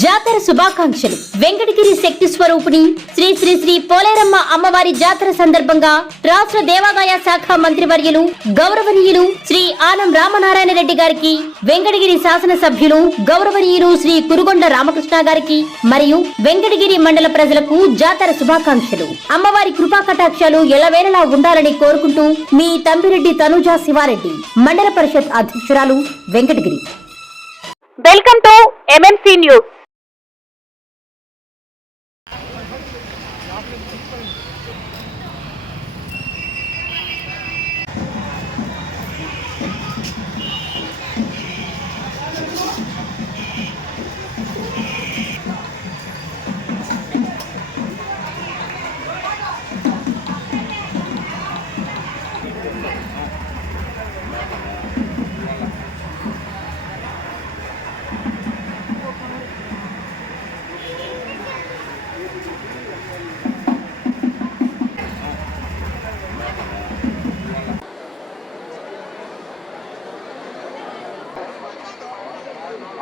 జాతర శుభాకాంక్షలు. వెంకటగిరి శక్తి స్వరూపిణి శ్రీ శ్రీ శ్రీ పోలేరమ్మ అమ్మవారి జాతర సందర్భంగా రాష్ట్ర దేవాదాయ శాఖ మంత్రివర్యులు గౌరవనీయులు శ్రీ ఆనం రామనారాయణ రెడ్డి గారికి, వెంకటగిరి శాసనసభ్యులు గౌరవనీయులు శ్రీ కురుగొండ రామకృష్ణ గారికి మరియు వెంకటగిరి మండల ప్రజలకు జాతర శుభాకాంక్షలు. అమ్మవారి కృపా కటాక్షాలు ఎల్లవేళలా ఉండాలని కోరుకుంటూ మీ తంబిరెడ్డి తనుజా శివారెడ్డి, మండల పరిషత్ అధ్యక్షురాలు, Venkatagiri. Welcome to MMC news.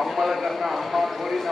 అమ్మల కన్నా అమ్మ కోరిన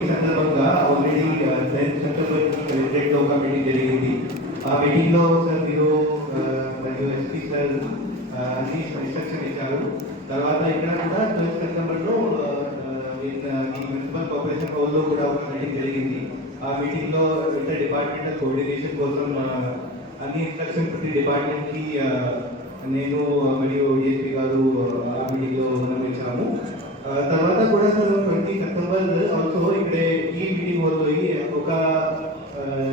సందర్భంగా ఆల్రెడీ 10th సెప్టెంబర్ కలెక్టరేట్ లో ఒక మీటింగ్ జరిగింది. ఆ మీటింగ్ లో సార్ మీరు మరియు ఎస్పీ సార్ అన్ని ఇన్స్ట్రక్షన్ ఇచ్చారు. తర్వాత ఇక్కడ కూడా 12th సెప్టెంబర్ లో మున్సిపల్ కార్పొరేషన్ హోల్ లో కూడా ఒక మీటింగ్ జరిగింది. ఆ మీటింగ్ లో ఇంటర్ డిపార్ట్మెంటల్ కోఆర్డినేషన్ కోసం అన్ని ఇన్స్ట్రక్షన్ ప్రతి డిపార్ట్మెంట్ కి నేను మరియు డిఎస్పీ గారు ఆ మీటింగ్ లో విన్నవించాము. తర్వాత కూడా సార్ 20 సెప్టెంబర్ ఆల్సో ఇక్కడే ఈ మీటింగ్ హాల్లో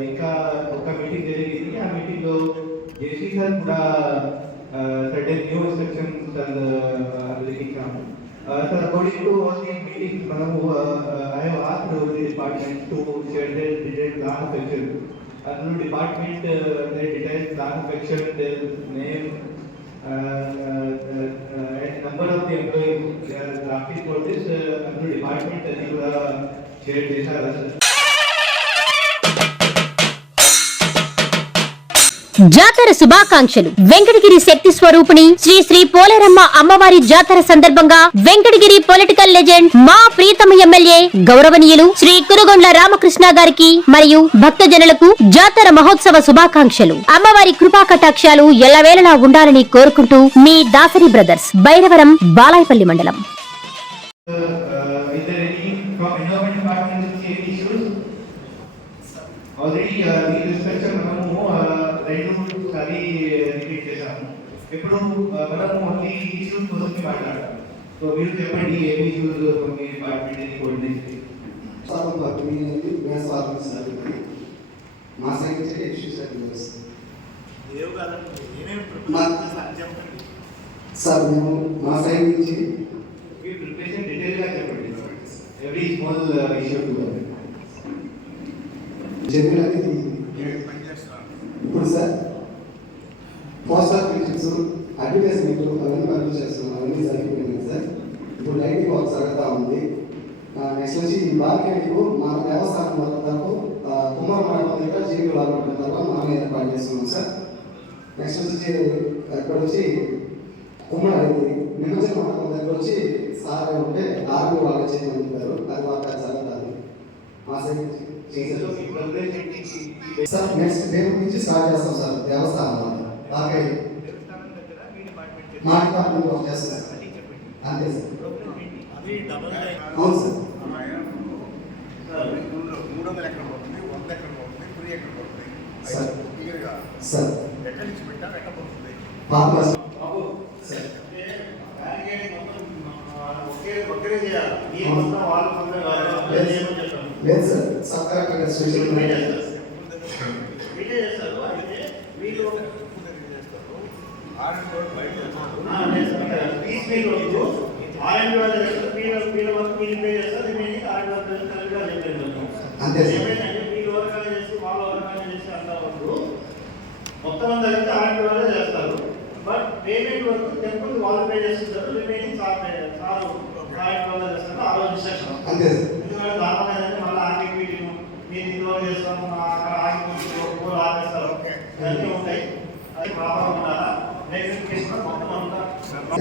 ఇంకా ఒక మీటింగ్ జరిగింది. ఆ మీటింగ్ లో జేసీ సార్ కూడా సర్టెన్ న్యూ ఇన్స్ట్రక్షన్స్ ఇచ్చాము. Sir according to all the meetings మనము I have asked the department to share their detailed plan of action. అందులో department detailed plan of action, their name and number of the employees they are drafting for this under department and you share data. జాతర శుభాకాంక్షలు. వెంకటగిరి శక్తి స్వరూపిణి శ్రీ శ్రీ పోలేరమ్మ అమ్మవారి జాతర సందర్భంగా Venkatagiri political legend మా ప్రీతమ MLA గౌరవనీయులు శ్రీ కురుగొండ్ల రామకృష్ణ గారికి మరియు భక్తజనులకు జాతర మహోత్సవ శుభాకాంక్షలు. అమ్మవారి కృపా కటాక్షాలు ఎల్లవేళలా ఉండాలని కోరుకుంటూ మీ దాసరి బ్రదర్స్, బైరవరం, బాలాయపల్లి మండలం. ఇప్పుడు మనం ఓన్లీ ఇష్యూస్ కోసం మాట్లాడతాం. సో మీరు చెప్పండి ఏమి ఇష్యూస్ మీ డిపార్ట్మెంట్ కోఆర్డినేషన్ మా సైడ్ నుంచి ఇష్యూస్ సార్ మేము మా సైడ్ నుంచి ప్రిపరేషన్ డీటెయిల్గా చెప్పండి. ఎవ్రీ స్మాల్ ఇష్యూ చెప్పినది ఇప్పుడు సార్ పోస్ట్ ఆఫీస్ అడ్వర్టైజ్మెంట్ అవన్నీ పనులు చేస్తున్నాం, అవన్నీ జరిగిపోయినాయి సార్. ఇప్పుడు లైటింగ్ వర్క్ జరుగుతూ ఉంది. నెక్స్ట్ వచ్చి ఈ బాల్కనీకు మా దేవస్థానం వరకు కుమార మండపం దగ్గర జీవి వాడడం తర్వాత మనం ఏర్పాటు చేస్తున్నాం సార్. నెక్స్ట్ వచ్చి ఇక్కడ వచ్చి నిమజ్జన మండపం దగ్గర వచ్చి సార్ ఉంటే ఆర్మీ వాళ్ళు చేయమని చెప్పారు. అది వాళ్ళ జరుగుతుంది మా సైడ్ సార్. నెక్స్ట్ డే నుంచి స్టార్ట్ చేస్తాం సార్. దేవస్థానం మా డిపార్ట్మెంట్ వర్క్ చేస్తారు అంతే సార్. అవును సార్. 300 ఎక్కడ పోతుంది, 100 ఎక్కడ పోతుంది, 3 ఎక్కడ పోతుంది సార్ ఎక్కడి నుంచి పెట్టాం ఎక్కడ పోతుంది పాత బస్ ఒక్కరే చేయాలి ఈ మొత్తం వాళ్ళు మొత్తం కాదు ఏమని చెప్పాను లేదు సార్ సబ్ కలెక్టర్ స్టేషన్ వీళ్ళే చేస్తారు అయితే వీళ్ళు చేస్తారు పీస్ మీరు ఆరెంజ్ వాళ్ళు చేస్తారు వీళ్ళ వర్క్ వీళ్ళు పే చేస్తారు రిమైనింగ్ ఆరెంజ్ వాళ్ళు కరెక్ట్గా చెప్పారు అంతే సార్. ఏమైందంటే వీళ్ళు వర్గాలు చేసి వాళ్ళ వర్గాలు చేసి అంతా వరకు మొత్తం అంతా అయితే ఆరెంజ్ వాళ్ళే చేస్తారు బట్ పేమెంట్ వరకు టెంపుల్ వాళ్ళు పే చేస్తుంటారు రిమైనింగ్ సార్ ఆరెంజ్ వాళ్ళే చేస్తారు ఆ రోజు డిస్ట్రక్షన్ అంతే సార్. ఎందుకంటే దానివల్ల ఏంటంటే మళ్ళీ ఆర్మీ మీటింగ్ మీరు ఇందులో చేస్తాము అక్కడ ఆగిపోతుంది ఊరు ఆపేస్తారు ఇవన్నీ ఉంటాయి అది ప్రభావం ఉండాలా వెరిఫికేషన్ మొత్తం అంతా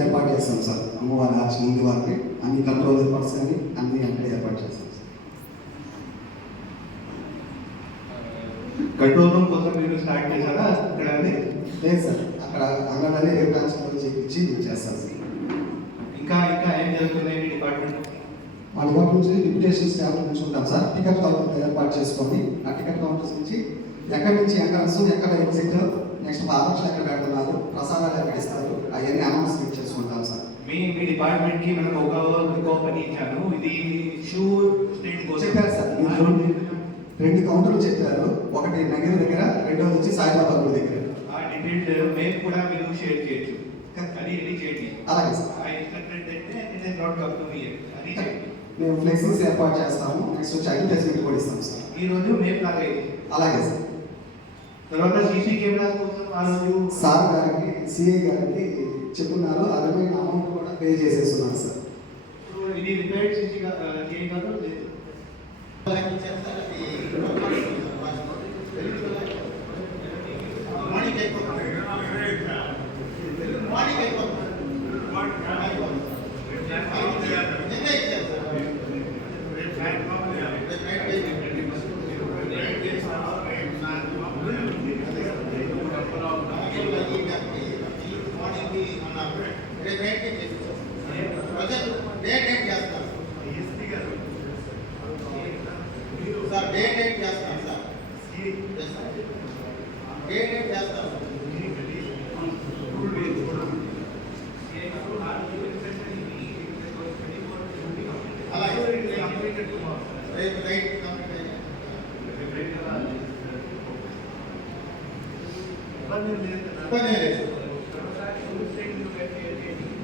ఏర్పాటు చేస్తాం సార్ అమ్మవారి ఆర్చి ముందు వారికి అన్ని కంట్రోల్ ఏర్పాట్స్ కానీ అన్ని అక్కడ ఏర్పాటు చేస్తాం సార్. కంట్రోల్ రూమ్ కోసం మీరు స్టార్ట్ చేశారా ఇక్కడ లేదు సార్ అక్కడ అంగన్వాడీ రేపు ట్రాన్స్ఫర్ చేయించి చేస్తాం సార్. ఇంకా ఇంకా ఏం జరుగుతున్నాయి మీ డిపార్ట్మెంట్? మా డిపార్ట్మెంట్ నుంచి డిప్యూటేషన్ స్టాఫ్ నుంచి ఉంటాం సార్. టికెట్ కౌంటర్ ఏర్పాటు చేసుకొని ఆ టికెట్ కౌంటర్స్ నుంచి ఎక్కడి నుంచి ఎంట్రన్స్ ఎక్కడ ఎగ్జిట్ నెక్స్ట్ ఆదర్శలు ఎక్కడ పెడుతున్నారు ప్రసాదాలు ఎక్కడ ఇస్తారు అవన్నీ అనౌన్స్మెంట్ చేసుకుంటాం సార్. మీ డిపార్ట్మెంట్ కి మనం ఒక పని ఇచ్చాను. ఇది షూ స్టేట్ కోసం చెప్పారు సార్ రెండు కౌంటర్లు చెప్పారు. ఒకటి నగిరి దగ్గర రెండోది వచ్చి సాయిబాబా గుడి దగ్గర. ఆ డీటెయిల్డ్ మేము కూడా మీరు షేర్ చేయొచ్చు. అది రెడీ చేయండి. అలాగే sir. I expected that it is not come to me అది చేయండి. మేము ఫ్లెక్సీస్ ఏర్పాటు చేస్తాము. నెక్స్ట్ వచ్చి అడ్వర్టైజ్మెంట్ కూడా ఇస్తాం సార్. ఈ రోజు మేము లాగైంది. అలాగే సార్. తర్వాత సీసీ కెమెరాస్ కోసం ఆ రోజు సార్ గారికి సిఐ గారికి చెప్పున్నారు. అరవైన అమౌంట్ కూడా పే చేసేస్తున్నారు సార్. ఇది రిపేర్ సీసీ చేయగలరు లేదు. సార్ డే నైట్ చేస్తాం సార్ డే నైట్ చేస్తాం అలాగే రేపు నైట్ కంప్లీట్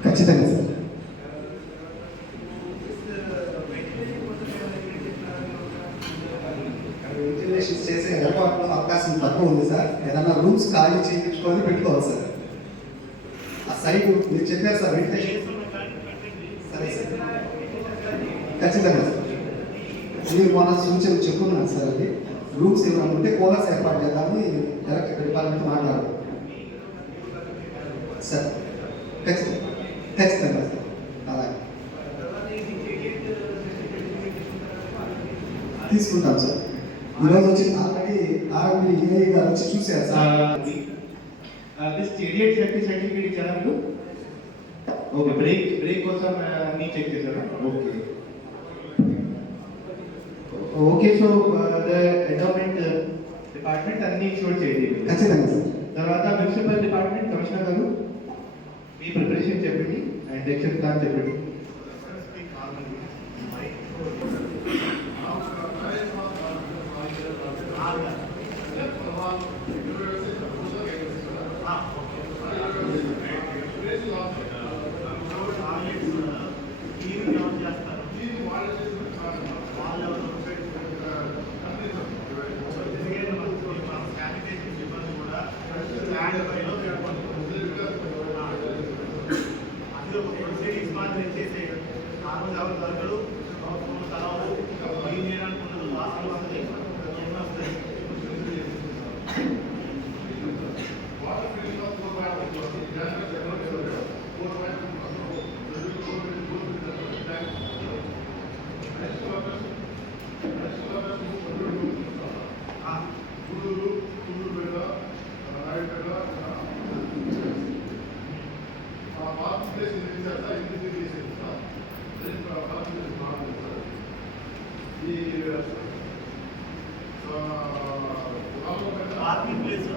ఖచ్చితంగా సార్. వెంటిలేషన్ చేసే ఏర్పాట్లు అవకాశం తక్కువ ఉంది సార్. ఏదైనా రూమ్స్ ఖాళీ చేయించుకొని పెట్టుకోవాలి సార్. ఆ సైడ్ మీరు చెప్పారు సార్ వెంటిలేషన్ సరే సార్ ఖచ్చితంగా సార్. మీరు మన సూచన చెప్పున్నాను సార్. అది రూమ్స్ ఏమైనా ఉంటే కూలర్స్ ఏర్పాటు చేద్దామని ఎలక్ట్రిక్ డిపార్ట్మెంట్ మాట్లాడారు సార్. ఖచ్చితంగా ఖచ్చితంగా సార్. అలాగే తీసుకుంటాం సార్. ఈరోజు వచ్చి ఆల్రెడీ ఆర్మీ ఏఐ గారు వచ్చి చూశారు సార్. దిస్ ఇడియట్ సర్టిఫికేట్ ఇచ్చారా మీరు? ఓకే. బ్రేక్ కోసం అన్ని చెక్ చేశారా? Okay okay. So the endowment department అన్ని ఇన్షూర్ చేయండి. ఖచ్చితంగా సార్. తర్వాత మున్సిపల్ డిపార్ట్మెంట్ కమిషనర్ గారు మీ ప్రిపరేషన్ చెప్పండి అండ్ యాక్షన్ ప్లాన్ చెప్పండి. పార్కింగ్ ప్లేస్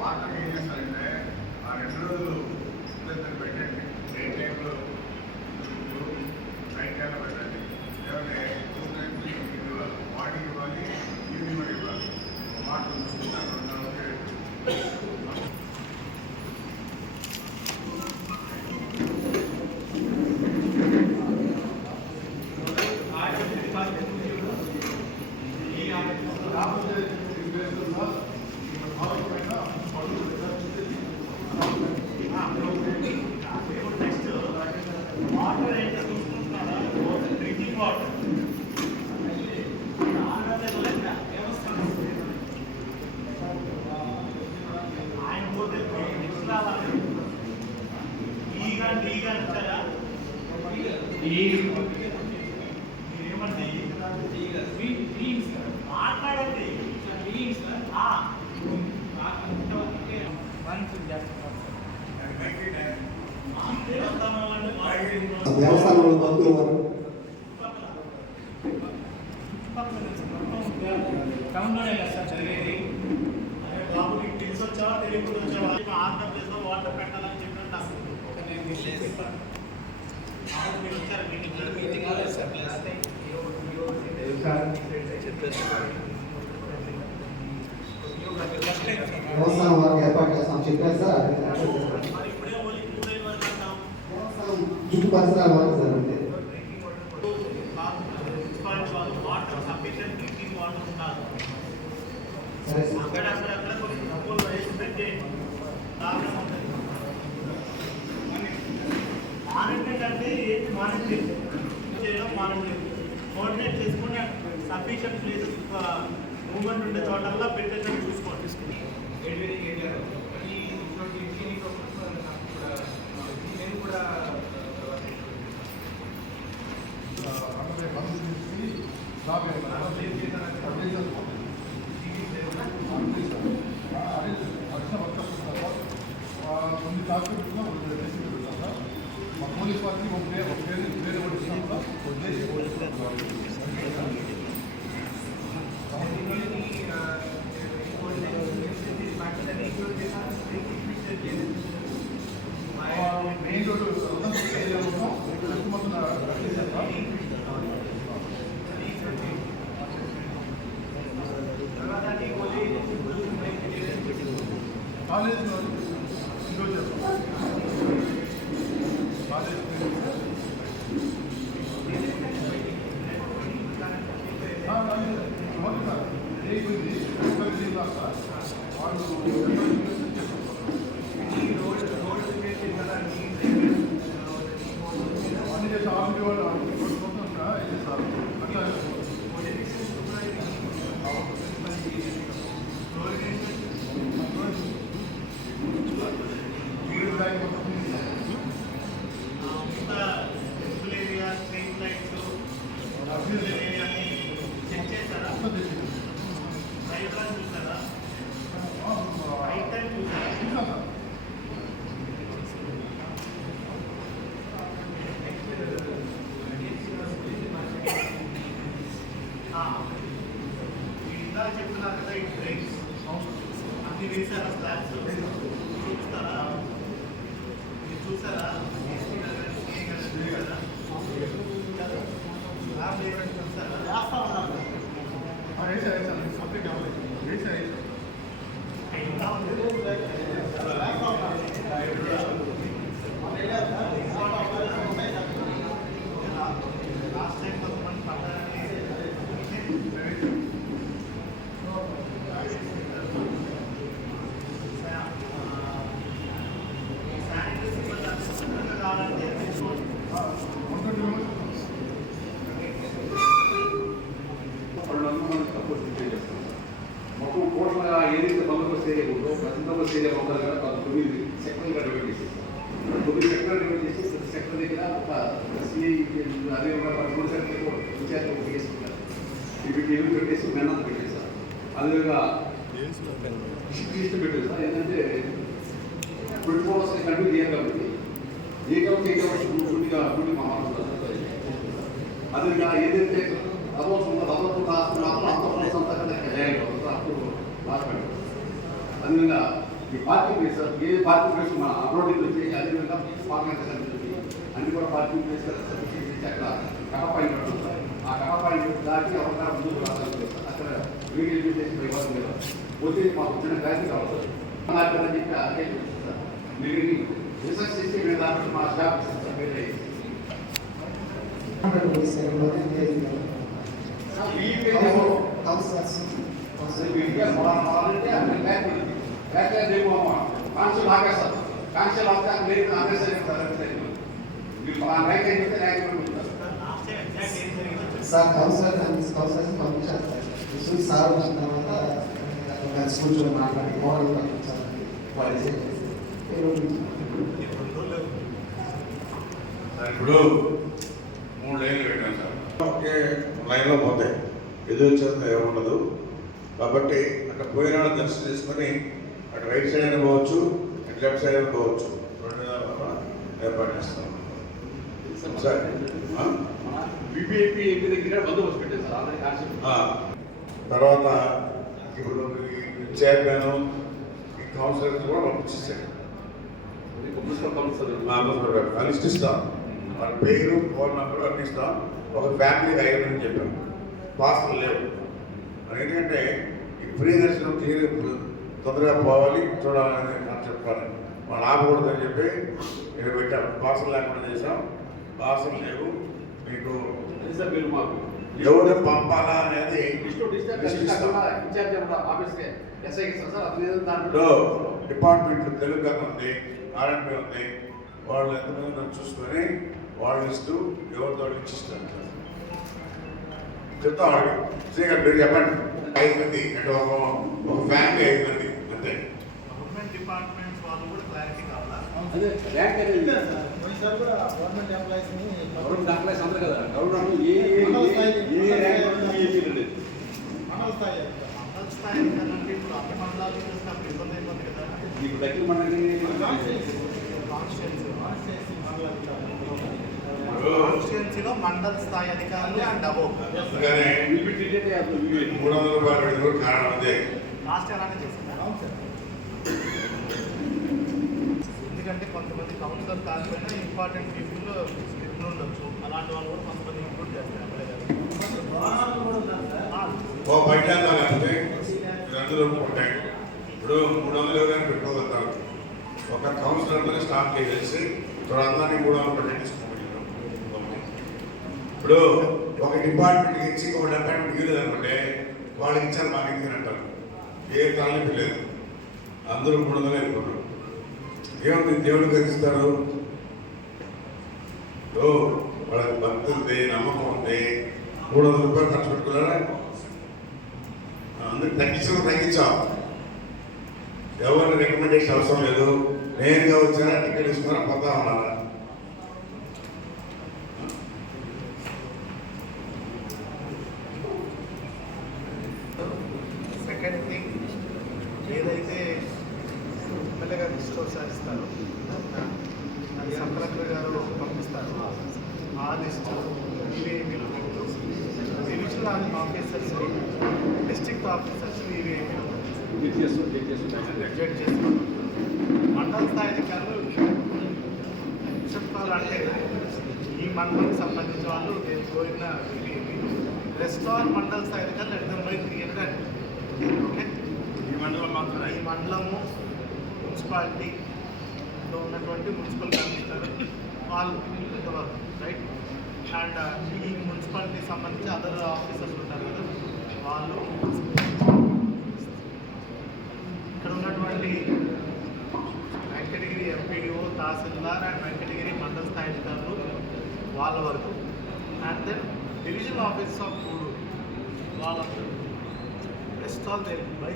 వాటర్ ఏం చేస్తారంటే ఆ 2 రోజులు ఇద్దరు పెట్టండి. ఏ టైంలో నైట్ టైంలో పెట్టండి. లేదంటే 2 టైమ్స్ ఇవ్వాలి. మార్నింగ్ ఇవ్వాలి, ఈవినింగ్ కూడా ఇవ్వాలి. వాటర్ చూసుకుంటాను. వాటర్ అయితే చూసుకుంటున్నారా? డ్రింకింగ్ వాటర్ ఆయన పోతే నెక్స్ట్ రావాలి. ఈగా వచ్చారా? మీరేమండి మాట్లాడండి. దేవస్థానంలో భక్తులు వారు టౌన్లోనే కదా సార్ జరిగేది. బాబు నీకు తెలిసి వచ్చావా తెలియకుండా వచ్చావా? ఆంధ్రప్రదేశ్లో వాటర్ పెట్టాలని చెప్పినట్టు నాకు దేవస్థానం వారికి ఏర్పాటు చేస్తాం చెప్పారు సార్. మరి ఇప్పుడే ఓన్లీ 2 days వరకు అంటాం. దేవస్థానం చుట్టూ పరిసరాల వారికి సార్ అంటే వాటర్ సఫిషియెంట్ డ్రింకింగ్ వాటర్ ఉండాలి. సరే సార్. అక్కడక్కడ కొన్ని డబ్బులు వేసి పెట్టి లాభం ఉంటుంది. మానిటరింగ్ అంటే ఏంటి? మానిటరింగ్ చేయడం మానిటరింగ్ కోఆర్డినేట్ చేసుకుని సఫిషియెంట్ ప్లేస్ మూవ్మెంట్ ఉండే చోటల్లా పెట్టేటట్టు చూసుకోండి. పోలీస్ వారికి ఒక పేరు వేరే ఒకటి ఇస్తాం సార్. మెయిన్ రోడ్డు మొత్తం కాలేజ్ ఈరోజు కాలేజ్ ఓకే సార్. అయిపోయింది సార్. వాళ్ళు అన్ని చేసి ఆఫీ వాళ్ళు సార్ అట్లా చెప్తున్నారు కదా ఈ డ్రింక్స్ అన్ని వేసారా? స్లాబ్స్ చూస్తారా? మీరు చూసారా? స్లాబ్ వేసని చూసారా? వేస్తా ఉన్నారు. లాస్ట్ టైం కొంతమంది పడ్డారని మొత్తం పోషణగా ఏదైతే బందోబస్తు చేయకూడదో ప్రతి బందోబస్తు ఏరియా ఉండాలి కదా 9 సెక్టర్లుగా డివైడ్ చేసేస్తాం. 9 సెక్టర్ డివైడ్ చేసి ప్రతి సెక్టర్ దగ్గర ఒక సిఐ అదే ఒక 13 సెక్టర్లు విచారణ చేసుకుంటారు. వీటిని ఏమి పెట్టేసి మెన్నంత పెట్టేస్తారు. అదేవిధంగా షిఫ్ట్ పెట్టేస్తారు. ఏంటంటే 24 అవర్స్ కంటిన్యూ చేయాలి కాబట్టి పూర్తిగా అదేవిధంగా ఏదైతే రథోత్సవం రాష్ట్రం అప్పుడు మాట్లాడారు. అదేవిధంగా ఈ పార్కింగ్ ప్లేస్ ఏ పార్కింగ్ ప్లేస్ మన అప్లోడింగ్ వచ్చి అదేవిధంగా పార్కింగ్ అన్ని కూడా పార్కింగ్ ప్లేస్ అక్కడ కడప సార్ ఆ కడప దాటి అవకాశం ముందుకు రావాలి అక్కడ వీడియో చేసిన ఇవ్వాలి కదా వచ్చి మాకు చిన్న క్లారిటీ కావాలి సార్ అని చెప్పి అదే సార్ మీరు రీసెర్చ్ చేసి మేము దాంట్లో మా స్టాఫ్ సార్ కౌన్సిలర్ పంపించారు సార్ సార్ వచ్చిన తర్వాత కూర్చొని మాట్లాడి మోడల్ పంపించాలని వాళ్ళు ఇప్పుడు 3 లైన్లు పెట్టాం సార్. ఒకే లైన్లో పోతాయి, ఎదురు చేత ఏముండదు. కాబట్టి అక్కడ పోయిన దర్శనం చేసుకొని అటు రైట్ సైడ్ అయినా పోవచ్చు, అటు లెఫ్ట్ సైడ్ అయినా పోవచ్చు. 2 విధాలుగా ఏర్పాటు చేస్తాం సార్. బీబీఐపీ ఎంపీ దగ్గర బందోబస్తు పెట్టారు సార్ ఆల్రెడీ. తర్వాత ఇప్పుడు చైర్మన్ ఈ కౌన్సిలర్స్ కూడా పంపించేసారు. లిస్ట్ ఇస్తాం, వాళ్ళ పేరు ఫోన్ నెంబర్ అన్ని ఇస్తాం. ఒక ఫ్యామిలీకి 5 అని చెప్పాం, పార్సల్ లేవు. ఎందుకంటే ఈ ఫ్రీ దర్శనం క్లియర్ తొందరగా పోవాలి చూడాలని చెప్పాలి, వాళ్ళు ఆపకూడదని చెప్పి నేను పెట్టాం. పార్సల్ లేకుండా చేసాం, పార్సల్ లేవు. మీకు ఎవరు పంపాలా అనేది డిపార్ట్మెంట్ తెలుగు ఉంది, ఆర్ఎంపీ ఉంది, వాళ్ళు ఎంతమంది చూసుకొని వాళ్ళు ఇస్తూ ఎవరితో ఇచ్చిస్తారు చెప్తా. వాళ్ళకి శ్రీగారు మీరు చెప్పండి. 5 మంది అంటే ఒక ఫ్యామిలీ 5 మంది అంతే. గవర్నమెంట్ డిపార్ట్మెంట్స్ వాళ్ళు కూడా క్లారిటీ కావాలా? గవర్నమెంట్ ఎంప్లాయీస్ అందరు కదా మండల స్థాయి స్థాయి ఇప్పుడు అన్ని మండలాలు చేసినప్పుడు ఇబ్బంది అయిపోతుంది కదా. మీకు దగ్గర మనకి కాన్స్టిట్యున్సీలో మండల స్థాయి అధికారులు అండ్ అబోవ్ 300 రూపాయలు కారణం అదే. లాస్ట్ అలానే చేసిందా? ఎందుకంటే కొంతమంది కౌన్సిలర్ కాకపోయినా ఇంపార్టెంట్ పీపుల్ ఉండొచ్చు, అలాంటి వాళ్ళు కూడా కొంతమంది ఇంక్లూడ్ చేస్తారు. ఓ బయట లేకపోతే అందరూ ఉంటాయి. ఇప్పుడు 300 ఎవరైనా పెట్టుకోగలుగుతారు. ఒక కౌన్సిలర్ స్టాఫ్ చేసి ఇప్పుడు అందరినీ 300 పెట్టించుకుంటున్నాం. ఇప్పుడు ఒక డిపార్ట్మెంట్కి ఇచ్చి ఒక డిపార్ట్మెంట్ ఇవ్వలేదు అనుకుంటే వాళ్ళకి ఇచ్చారు మాకు ఎందుకు అంటారు. ఏ తలనొప్పి లేదు, అందరూ 300 వెళ్ళిపోతారు. ఏముంది దేవుడు గతిస్తారు. వాళ్ళకి భక్తి ఉంది, నమ్మకం ఉంది. 300 రూపాయలు ఖర్చు పెట్టుకున్నారా? అందరికి తగ్గించాం. ఎవరిని రికమెండేషన్ అవసరం లేదు. నేరుగా వచ్చారా, టికెట్ ఇస్తున్నారా, పోతా ఉన్నారా? సెకండ్ థింగ్, ఏదైతే ఎమ్మెల్యే గారు లిస్ట్ సాధిస్తారు అది సబ్ కలెక్టర్ గారు పంపిస్తారు. ఆ లిస్టు ఈవీఐపీలో పెట్టు, డివిజనల్ ఆఫీసర్స్, డిస్ట్రిక్ట్ ఆఫీసర్స్ ఈవీఐపీలో జడ్జ్ చేస్తారు. మండల స్థాయి అధికారులు చెప్పాలంటే ఈ మండలానికి సంబంధించిన వాళ్ళు పోయిన ఈవీఐపీ, రెస్ట్ ఆల్ మండల స్థాయి అధికారులు ఎగ్జామ్ బై 300. ఓకే, ఈ మండలం మాత్రం ఈ మండలము మున్సిపాలిటీలో ఉన్నటువంటి మున్సిపల్ కమిషనర్ వాళ్ళు ఇంతవరకు రైట్. అండ్ ఈ మున్సిపాలిటీకి సంబంధించి అదర్ ఆఫీసర్స్ ఉంటారు కదా వాళ్ళు, ఇక్కడ ఉన్నటువంటి వెంకటగిరి ఎంపీడీఓ, తహసీల్దార్ అండ్ వెంకటగిరి మండల స్థాయి అధికారులు వాళ్ళ వరకు. And then divisional officers of Gudur వాళ్ళందరూ rest all they by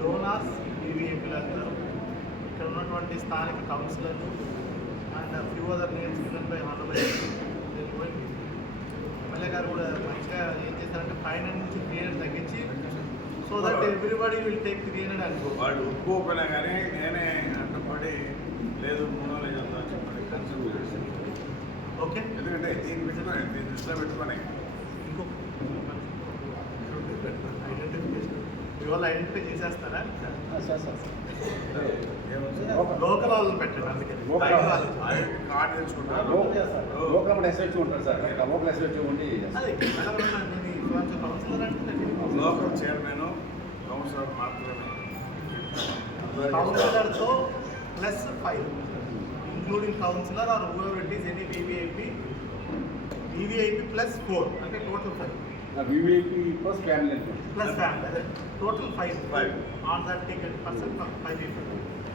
donors ఈవీఎంపీలు అంటారు. ఇక్కడ ఉన్నటువంటి స్థానిక కౌన్సిలర్లు and few other names given by honourable MLA garu కూడా మంచిగా ఏం చేస్తారంటే 500 నుంచి 300 తగ్గించి, so that everybody will take 300 అనుకో. వాళ్ళు ఒప్పుకోకపోయినా కానీ నేనే అడ్డుపడి లేదు 300 చెప్తాను. ఓకే. ఎందుకంటే దీన్ని పెట్టుకొని దీన్ని దృష్టిలో పెట్టుకొని ఐడెంటిఫికేషన్ ఇవాళ ఐడెంటిఫై చేసేస్తారా? లోకల్ వాళ్ళు పెట్టండి, అందుకని కార్డు తెచ్చుకుంటారు. లోకల్ ఎస్హెచ్ ఉంటారు సార్, లోకల్ ఎస్హెచ్ ఉండి లోకల్ చైర్మన్ కౌన్సిలర్ మాత్రమే. కౌన్సిలర్తో plus 5 including councillor or whoever it is any VVIP plus 4 అంటే total 5 VVIP plus family plus family అదే total 5 on that ticket person 5 people.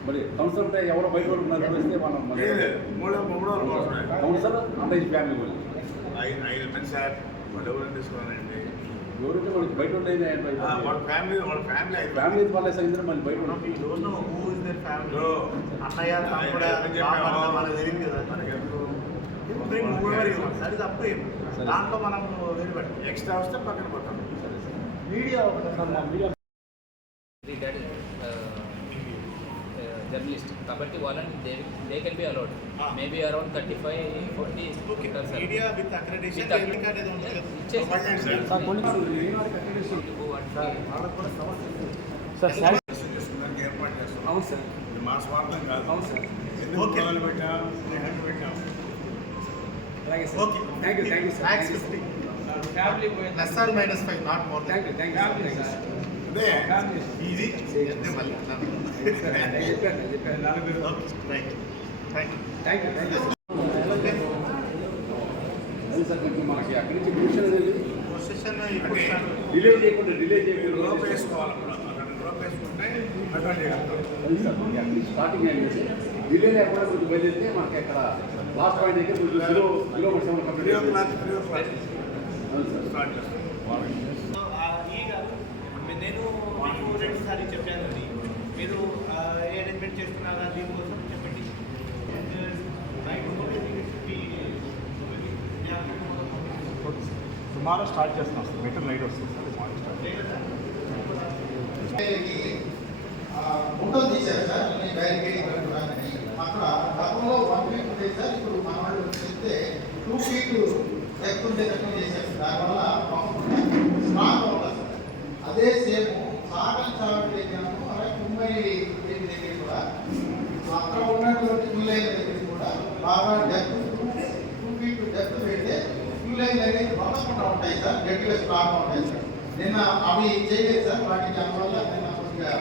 మరి councillor అంటే ఎవరో బయట వాళ్ళు ఉన్నారు వస్తే మనం మూడో కోసమే కౌన్సిలర్ అంటే ఫ్యామిలీ వాళ్ళు 5 మంది సార్. వాళ్ళు ఎవరైనా తీసుకోవాలండి, ఎవరంటే మనకి బయట వాళ్ళ ఫ్యామిలీ ఫ్యామిలీ వాళ్ళ సైతం మళ్ళీ బయట We don't know who is their family. అన్నయ్య తమ్ముడు మనకు తెలియదు కదా. Bring whoever you want. That is up to him. దాంట్లో మనం వేరు పెట్టాం. ఎక్స్ట్రా వస్తే పక్కన పోతాం. మీడియా జర్నలిస్ట్ కాబట్టి వాళ్ళని they can be allowed maybe around 35-40 ఉంటారు sir. Media with accreditation card ఏదో ఉంటుంది కదా. ఏర్పాటు చేస్తాం. అవును సార్, మా స్వార్థం కాదు. అవును సార్. ఎందుకు మొదలు పెట్టాం, హ్యాండ్ పెట్టాం. అలాగే sir. Okay. Thank you Max 50. Family Less or minus 5, not more than. Thank you sir. అదే Easy. అంతే మళ్ళీ. చెప్పాను Right. Thank you. Thank you Okay. అది సార్ కొంచెం మనకి అక్కడి నుంచి క్వశ్చన్ Procession ఇప్పుడు start. డిలే చేయకుండా రోప్ వేసుకోవాలి. అక్కడ రోప్ వేసుకుంటే అడ్వాన్స్ చేయగలుగుతాం. అది సార్ మనకి అక్కడి నుంచి స్టార్టింగ్ అయింది. డిలే లేకుండా కొంచెం బయలుదేరితే మనకి అక్కడ లాస్ట్ పాయింట్ అయితే కొంచెం 0:07 కంప్లీట్ 3 o'clock అవును సార్. స్టార్ట్ చేస్తాం. నేను మీకు రెండుసారి చెప్పాను అది మీరు ఏ అరేంజ్మెంట్ చేస్తున్నారా దీనికోసం చెప్పండి. టుమారో స్టార్ట్ చేస్తున్నాం సార్. బెటర్ నైట్ వస్తుంది సార్. మార్నింగ్ స్టార్ట్ ఫోటోలు తీశారు సార్ బ్యారికేడింగ్ పెట్టుకోవడానికి. అక్కడ గతంలో 1 feet ఉండేది సార్, ఇప్పుడు మన వాళ్ళు చెప్తే 2 feet డెప్త్ ఉండేటట్టు చేశారు. దానివల్ల స్ట్రాంగ్ ఉంటుంది సార్. అదే సేమ్ సాగల్ చావటి దగ్గర అలాగే ముంబై దగ్గర కూడా అక్కడ ఉన్నటువంటి క్యూ లైన్ దగ్గర కూడా బాగా డెప్త్ 2 feet డెప్త్ పెడితే క్యూ లైన్ అనేది బొమ్మకుండా ఉంటాయి సార్, గట్టిగా స్ట్రాంగ్గా ఉంటాయి సార్. నిన్న అవి చేయలేదు సార్, వాటికి దానివల్ల నిన్న కొద్దిగా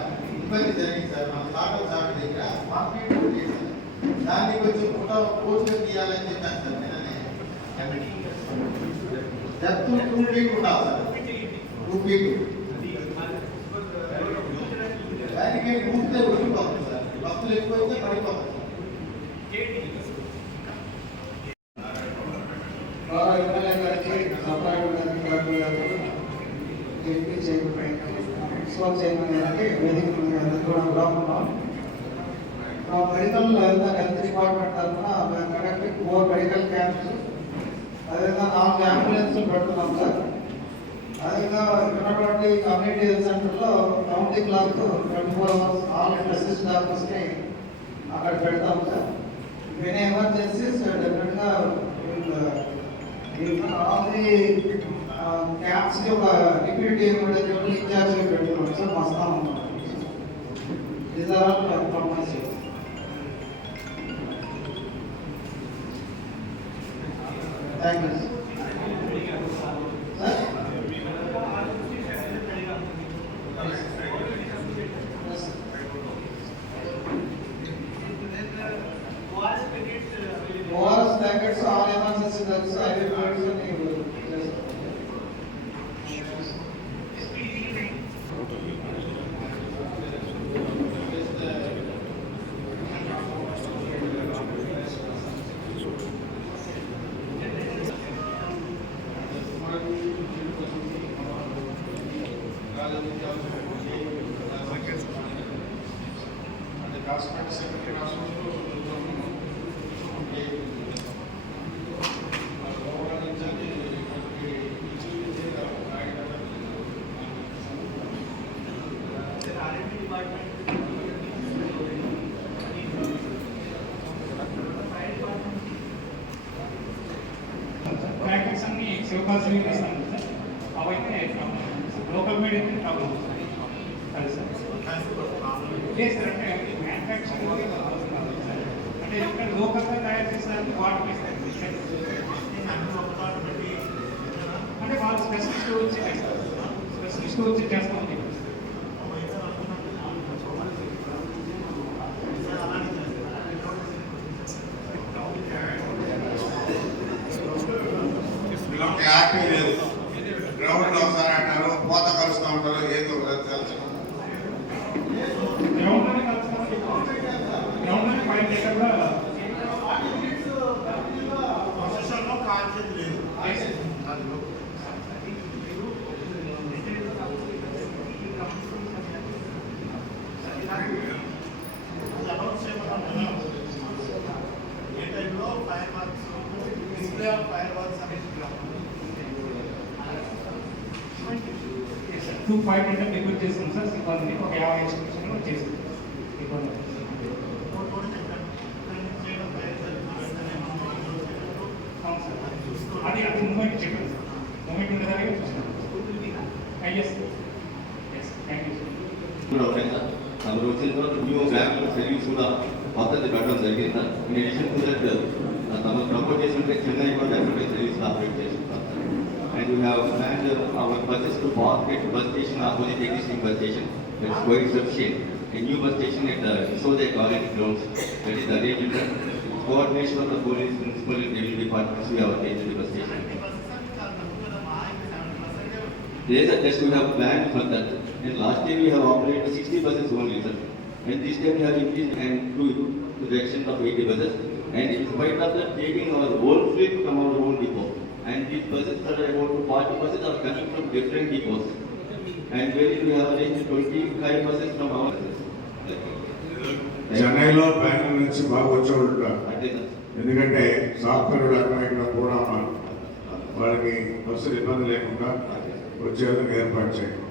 ఇబ్బంది జరిగింది సార్. మన సాగల్ చావటి దగ్గర 1 feet చేశారు. దాన్ని కొంచెం పూర్తిగా తీయాలని చెప్పాను సార్. నిన్ననే డెప్త్ 2 feet ఉండాలి సార్. 2 feet దానికి పూర్తిగా ఉడికిపోతుంది సార్. భక్తులు ఎక్కువైతే పడిపోతుంది. ఎమ్మెల్యే గారికి ఎంపీ చైర్మన్ మున్సిపల్ చైర్మన్ గారికి వేదిక కూడా ఉన్నాం. మెడికల్ హెల్త్ డిపార్ట్మెంట్ తరఫున మేము కండక్టింగ్ 4 మెడికల్ క్యాంప్స్, అదేవిధంగా 4 అంబులెన్స్లు పెడుతున్నాం సార్. అదేవిధంగా ఉన్నటువంటి కమ్యూనిటీ హెల్త్ సెంటర్లో కౌంటీ క్లాస్ 24 hours ఆల్ అసిస్ట్ డాక్టర్స్ని అక్కడ పెడతాం సార్. మెనీ ఎమర్జెన్సీస్ డెఫినెట్గా ఆల్ ది క్యాంప్స్కి ఒక డిప్యూటీ ఇన్ఛార్జ్గా పెడుతున్నాం సార్. మస్తాం these are all information. Thank you sir. ORS packets, all emergency drugs, IV fluids and Sivakasi ఇస్తాను సార్. అవైతే లోకల్ మీడియం ప్రాబ్లం అది సార్. లేదు సార్, అంటే మ్యానుఫ్యాక్చరింగ్ అంటే ఇక్కడ లోకల్గా తయారు చేసేదానికి వాటర్ వేస్తారు అంటే వాళ్ళు స్పెషలిస్ట్ వచ్చి చేస్తామని చెప్పారు. క్లారిటీ లేదు. గ్రౌండ్లో ఒకసారి అంటారు, పోత కలుస్తూ ఉంటారు, ఏదో తెలుసు. గ్రౌండ్లోనే కలుస్తామని చెప్పారు. గ్రౌండ్లోనే 5 లీటర్గా ప్రొఫెషన్లో కాన్సెప్ట్ లేదు. ఏ టైంలో fire works display of fire works అనేది 2-5 డెకరేట్ చేస్తాం సార్. సిబ్బందిని ఒక 50 ఎక్స్ప్రెషన్ చేస్తాం. అది మూమెంట్ చెప్పండి సార్. మూమెంట్ ఉండేదాన్ని చూస్తాం. Thank you sir. నలుగురు వచ్చిన తర్వాత న్యూ బ్యాంక్ సర్వీస్ కూడా కొత్తది పెట్టడం జరిగింది sir. In addition to that తమ ప్రమోట్ చేస్తుంటే చెన్నై కూడా డెఫినెట్ సర్వీస్ ఆపరేట్ చేస్తుంటారు sir. And we have planned our buses to పార్కెట్ bus station opposite existing bus station. That's quite sufficient. A new bus station at Sodai College grounds that is arranged in coordination of the police, municipal and revenue departments. We have arranged the bus station. Yes, sir, just we have planned for that. And last year we have operated 60 buses only, sir. And this time we have increased and to the extent of 80 buses. And in spite of that, taking our own fleet from our own depot. And these buses are about 40 buses are coming from different depots. And where we have arranged 25 buses from our buses. చెన్నైలో బెంగళూరు నుంచి బాగా వచ్చేవాళ్ళు ఉంటారు. అదే sir. ఎందుకంటే software అక్కడ ఇక్కడ కూడా ఉన్నారు. వాళ్ళకి బస్సులు ఇబ్బంది లేకుండా వచ్చే విధంగా ఏర్పాటు చేయండి.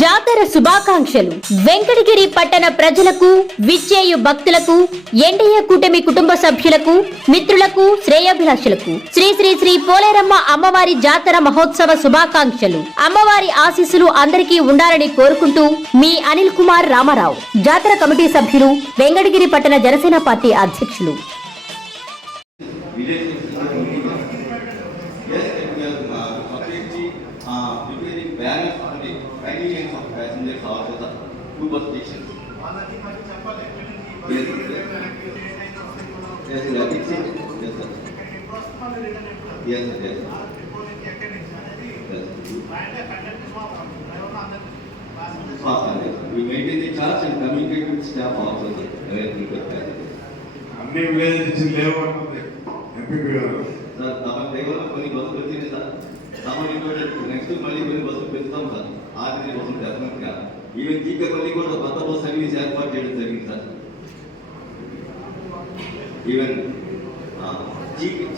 జాతర శుభాకాంక్షలు. వెంకటగిరి పట్టణ ప్రజలకు, విచ్చేయు భక్తులకు, ఎన్డీఏ కూటమి కుటుంబ సభ్యులకు, మిత్రులకు, శ్రేయోభిలాషులకు శ్రీ శ్రీ శ్రీ పోలేరమ్మ అమ్మవారి జాతర మహోత్సవ శుభాకాంక్షలు. అమ్మవారి ఆశీస్సులు అందరికీ ఉండాలని కోరుకుంటూ మీ అనిల్ కుమార్ రామారావు, జాతర కమిటీ సభ్యులు, వెంకటగిరి పట్టణ జనసేన పార్టీ అధ్యక్షులు. Preparing banners for the convenience of passengers also the 2 bus stations. Yes, sir. Yes, sir. Yes, sir. Yes, sir. Yes, sir. Yes, sir. We maintain the charge and communicate with staff also, sir. Everything with passengers. అన్ని village నుంచి లేవు అంటుంది MPP గారు. Sir తమ దగ్గర కొన్ని బస్సులు వచ్చింది సార్. నెక్స్ట్ మళ్ళీ కొన్ని బస్సులు పెంచుతాం సార్. ఆర్టీసీ బస్సులు డెఫినెట్గా. ఈవెన్ జీకేపల్లి కూడా కొత్త బస్సు సర్వీస్ ఏర్పాటు చేయడం జరిగింది సార్. ఈవెన్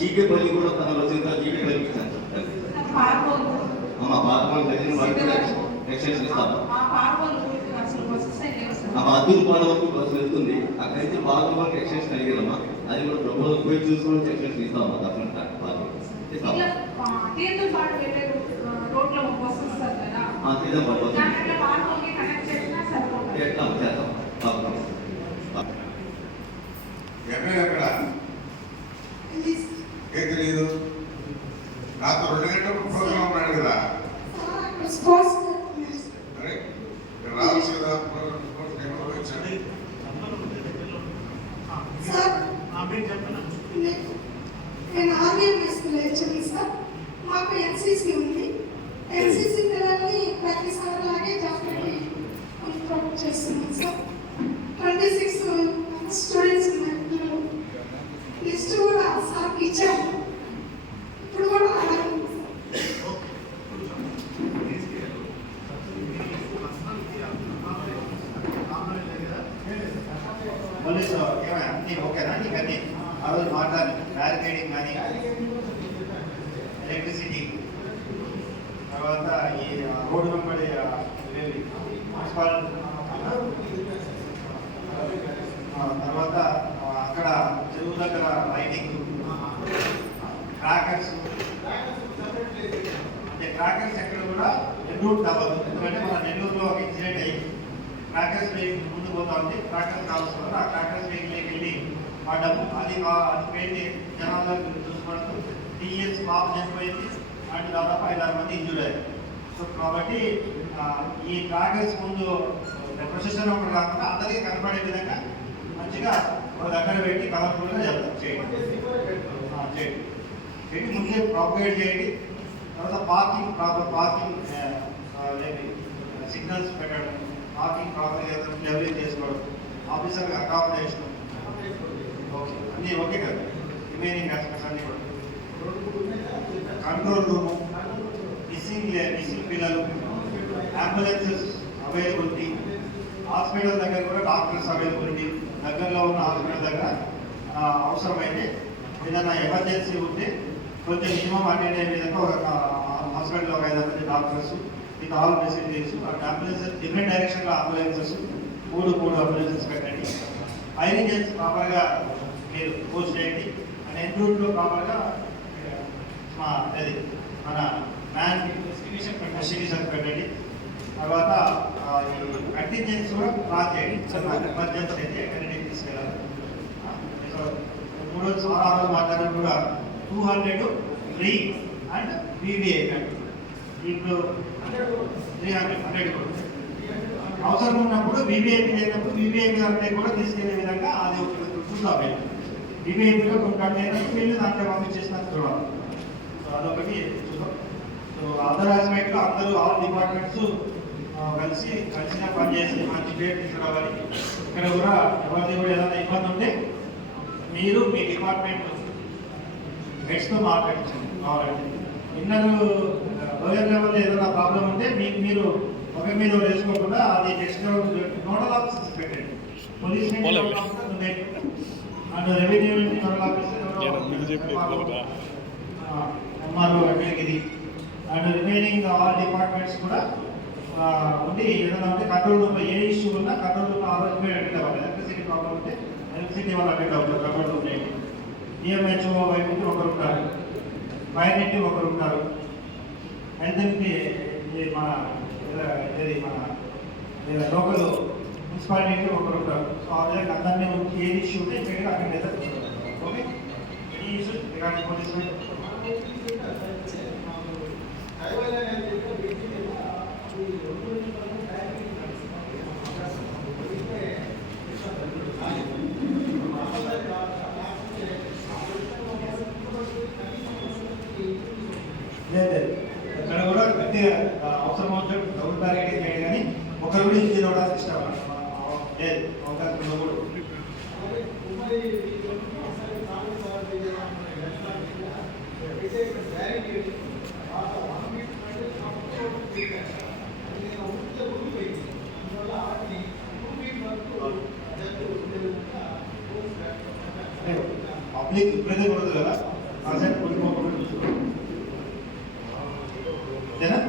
జీకేపల్లి కూడా తనలో వచ్చింది సార్. జీకేపల్లికి ఇచ్చాను సార్. పార్కోల్ గదిని వారికి ఎక్స్టెన్షన్ ఇస్తాము. అద్దూరు పాల వరకు బస్సు వెళ్తుంది. అక్కడి నుంచి బాగా వరకు ఎక్స్టెన్షన్ అడిగారమ్మా. అది కూడా ప్రపోజల్ పోయి చూసుకొని ఎక్స్టెన్షన్ ఇస్తామా డెఫినెట్ పార్కింగ్ ఇస్తాం. ఎక్కడ ఏం తెలియదు. నాతో 2 గంటల ప్రోగ్రామ్ ఉన్నాడు కదా. అరే రావచ్చు కదా. నేను ఆర్మీఎంఎస్ సార్. మాకు ఎన్సీసీ ఉంది. ఎన్సీసీ పిల్లల్ని ప్రతిసారి లాగే జాగ్రత్త ప్రొవైడ్ చేస్తున్నాం సార్. 26 స్టూడెంట్స్ ఉన్నారు పిల్లలు. లిస్ట్ కూడా సార్కి ఇచ్చాము. ఇప్పుడు కూడా అలాగే ఓకేనా నీకు అన్ని ఆ రోజు మాట్లాడి బ్యారికేడింగ్ కానీ ఎలక్ట్రిసిటీ తర్వాత ఈ రోడ్డు వెంబడి మున్సిపాలిటీ తర్వాత అక్కడ చెరువు దగ్గర లైటింగ్, క్రాకర్స్, అంటే క్రాకర్స్ ఎక్కడ కూడా ఎన్రూట్ అవ్వదు. ఎందుకంటే మన నెల్లూరులో ఒక ఇన్సిడెంట్ అయ్యి క్రాకర్స్ వెహికల్ ముందు పోతా ఉంది, క్రాకర్స్ కావస్తున్నారు, ఆ క్రాకర్స్ వెహికల్కి వెళ్ళి పడ్డము. అది పెట్టి జనాల్లో చూసుకోవడం టీఎస్ పాప చనిపోయింది అండ్ దాదాపు 5-6 మంది ఇంజూర్ అయ్యారు. సో కాబట్టి ఈ క్రాకర్స్ ముందు ప్రొసెషన్ ఒకటి కాకుండా అందరికీ కనపడే విధంగా మంచిగా ఒక దగ్గర పెట్టి కలర్ఫుల్గా చెప్తాం చేయండి. పెట్టి ముందే ప్రాపగేట్ చేయండి. తర్వాత ప్రాపర్ పార్కింగ్ సిగ్నల్స్ పెట్టడం, పార్కింగ్ ప్రాపర్ లెవెలింగ్ చేసుకోవడం, ఆఫీసర్కి అకామిడేషన్ ఓకే అన్నీ ఓకే కదా. రిమైనింగ్ ఆస్పెక్ట్స్ అన్నీ కూడా కంట్రోల్ రూము, మిస్సింగ్ పిల్లలు, అంబులెన్సెస్ అవైలబిలిటీ, హాస్పిటల్ దగ్గర కూడా డాక్టర్స్ అవైలబిలిటీ, దగ్గరలో ఉన్న హాస్పిటల్ దగ్గర అవసరమైతే ఏదైనా ఎమర్జెన్సీ ఉంటే కొంచెం మినిమం అటెండ్ అయ్యే విధంగా ఒక హాస్పిటల్లో ఒక 5 మంది doctors with all facilities, ambulances different డైరెక్షన్లో అంబులెన్సెస్ 3 అంబులెన్సెస్ పెట్టండి. ఫైర్ ఇంజన్స్ ప్రాపర్గా మీరు పోస్ట్ చేయండి. అండ్ ఎన్ రూట్లో ప్రాపర్గా మన మ్యాన్ ఇన్వెస్టిగేషన్ పెట్టండి. తర్వాత కంటింజెన్స్ కూడా ప్లాన్ చేయండి. ఎమర్జెన్సీ అయితే ఎక్కడికి తీసుకెళ్ళాలి. సో 3 ఆరు మాట్లాడడం కూడా 200 ఫ్రీ అండ్ బీబీఐ ఇప్పుడు 300 అవసరం ఉన్నప్పుడు బీబీఐపీ లేనప్పుడు బీబీఐపీ అంటే కూడా తీసుకెళ్లే విధంగా అది ఒక చూద్దాం. బీబీఐపీలో కొన్ని వీళ్ళు దాంట్లో పంపించేసినట్టు చూడాలి. సో అదొకటి చూద్దాం. సో అదర్ ఆస్పెక్ట్లో అందరూ ఆల్ డిపార్ట్మెంట్స్ కలిసిగా పనిచేసి మంచి పేరు తీసుకురావాలి. ఇక్కడ కూడా ఎవరిది కూడా ఏదైనా ఇబ్బంది ఉంటే మీరు మీ డిపార్ట్మెంట్ హెడ్స్తో మాట్లాడించండి. కావాలంటే ఇన్నర్ లోయర్ లెవెల్లో ఏదైనా ప్రాబ్లం ఉంటే మీరు ఒకరి మీద వేసుకోకుండా అది నెక్స్ట్ నోడల్ ఆఫీసర్స్ పెట్టండి. Police and revenue nodal officer MRO Venkatagiri and remaining all departments కూడా ఉండి ఏదైనా ఉంటే కంట్రోల్ రూమ్ ఏ ఇష్యూ ఉన్నా కంట్రోల్ రూమ్ ఆ రోజు పోయి అటెండ్ అవ్వాలి. ఎలక్ట్రిసిటీ ప్రాబ్లం ఉంటే ఎలక్ట్రిసిటీ వాళ్ళు అటెండ్ అవుతారు కంట్రోల్ రూమ్ ఏంటి. ఈఎంహెచ్ఓ వైపు నుంచి ఒకరు ఉంటారు, ఫైర్ నుంచి ఒకరు ఉంటారు, హెల్త్కి మన లోకల్ మున్సిపాలిటీకి ఒకరు ఉంటారు. సో ఆ విధంగా అందరినీ ఏది ఇష్యూ ఉంటే ఇక్కడ అక్కడ ఎదుర్కొంటారు. ఓకే ఈ ఇష్యూ రిగార్డింగ్ పోలీస్ ఇక్కడ కూడా గట్టిగా అవసరం అవుతుంది డబుల్ టార్గెటింగ్ చేయండి. కానీ ఒకరి గురించి చూడడానికి ఇష్టం లేదు అవకాశంలో కూడా పబ్లిక్ ఇప్పుడైతే కూడదు కదా ఆ సైడ్ కొట్టుకోకుండా చూసుకోండి. అంతేనా?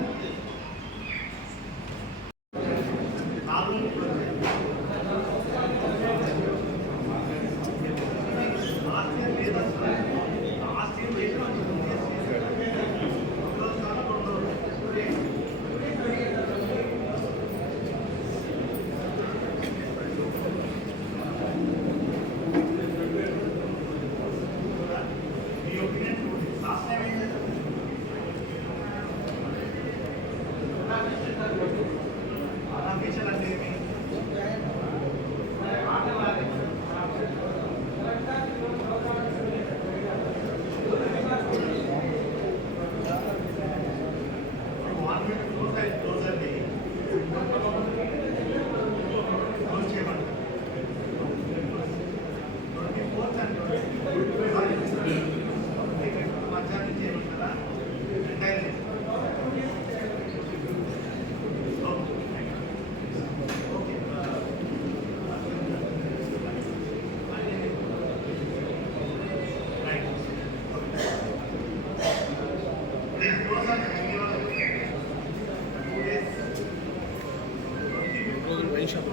వైన్ షాప్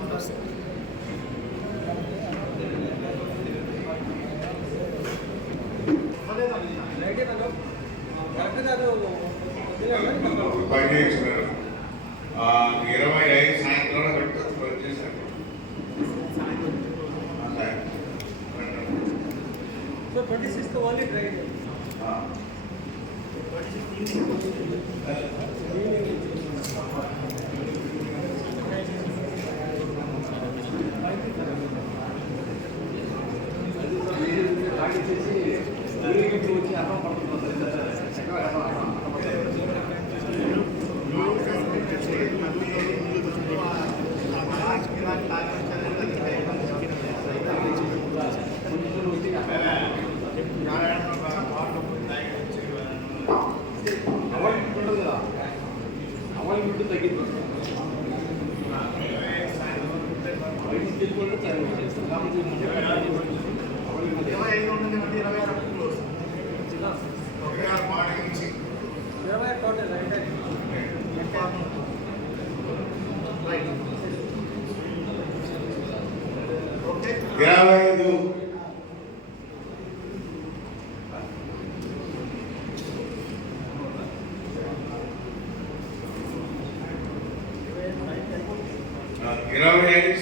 పని చేస్తున్నారు 25 సాయంత్రం చేశారు. So 26th only drive.